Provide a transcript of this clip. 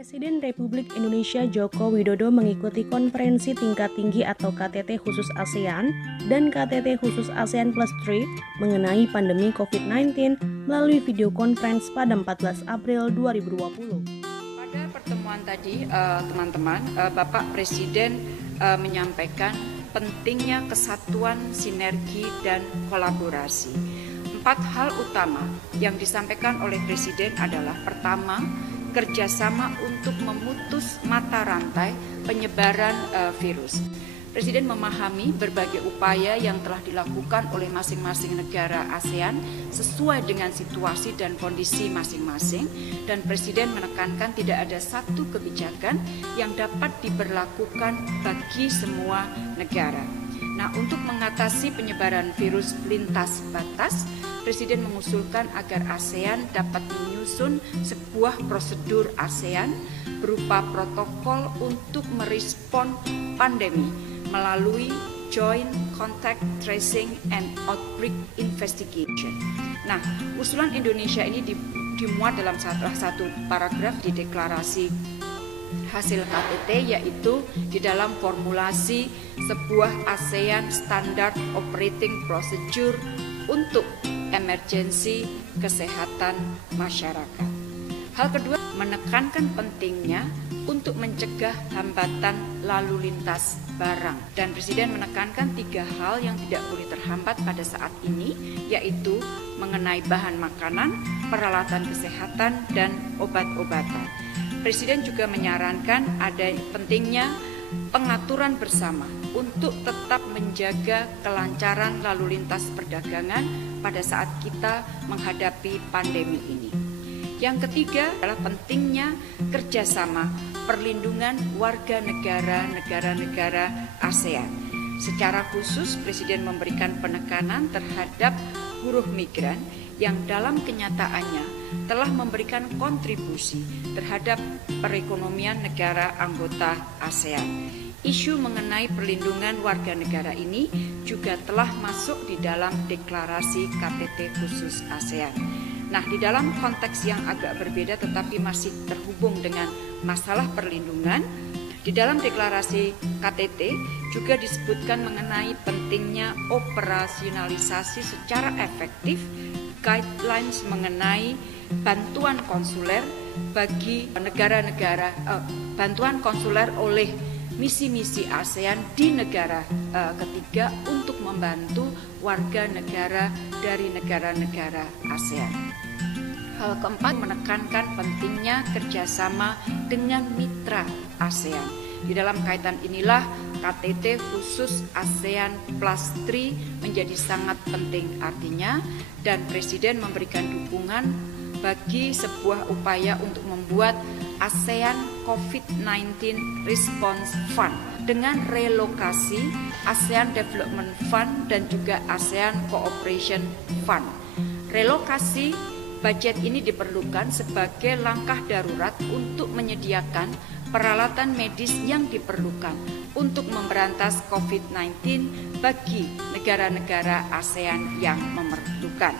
Presiden Republik Indonesia Joko Widodo mengikuti konferensi tingkat tinggi atau KTT khusus ASEAN dan KTT khusus ASEAN Plus 3 mengenai pandemi COVID-19 melalui video conference pada 14 April 2020. Pada pertemuan tadi, teman-teman, Bapak Presiden menyampaikan pentingnya kesatuan, sinergi, dan kolaborasi. 4 hal utama yang disampaikan oleh Presiden adalah: pertama, kerjasama untuk memutus mata rantai penyebaran virus. Presiden memahami berbagai upaya yang telah dilakukan oleh masing-masing negara ASEAN sesuai dengan situasi dan kondisi masing-masing, dan Presiden menekankan tidak ada satu kebijakan yang dapat diberlakukan bagi semua negara. Nah, untuk mengatasi penyebaran virus lintas batas, Presiden mengusulkan agar ASEAN dapat menyusun sebuah prosedur ASEAN berupa protokol untuk merespon pandemi melalui Joint Contact Tracing and Outbreak Investigation. Nah, usulan Indonesia ini dimuat dalam salah satu paragraf di deklarasi hasil KTT, yaitu di dalam formulasi sebuah ASEAN Standard Operating Procedure untuk emergensi kesehatan masyarakat. Hal kedua, menekankan pentingnya untuk mencegah hambatan lalu lintas barang. Dan Presiden menekankan 3 hal yang tidak boleh terhambat pada saat ini, yaitu mengenai bahan makanan, peralatan kesehatan, dan obat-obatan. Presiden juga menyarankan ada pentingnya pengaturan bersama untuk tetap menjaga kelancaran lalu lintas perdagangan pada saat kita menghadapi pandemi ini. Yang ketiga adalah pentingnya kerjasama perlindungan warga negara ASEAN. Secara khusus, Presiden memberikan penekanan terhadap buruh migran yang dalam kenyataannya telah memberikan kontribusi terhadap perekonomian negara anggota ASEAN. Isu mengenai perlindungan warga negara ini juga telah masuk di dalam deklarasi KTT khusus ASEAN. Nah, di dalam konteks yang agak berbeda tetapi masih terhubung dengan masalah perlindungan, di dalam deklarasi KTT juga disebutkan mengenai pentingnya operasionalisasi secara efektif guidelines mengenai bantuan konsuler bagi bantuan konsuler oleh misi-misi ASEAN di negara ketiga untuk membantu warga negara dari negara-negara ASEAN. Hal keempat, menekankan pentingnya kerjasama dengan mitra ASEAN. Di dalam kaitan inilah KTT khusus ASEAN Plus 3 menjadi sangat penting artinya, dan Presiden memberikan dukungan bagi sebuah upaya untuk membuat ASEAN COVID-19 Response Fund dengan relokasi ASEAN Development Fund dan juga ASEAN Cooperation Fund. Relokasi budget ini diperlukan sebagai langkah darurat untuk menyediakan peralatan medis yang diperlukan untuk memberantas COVID-19 bagi negara-negara ASEAN yang memerlukan.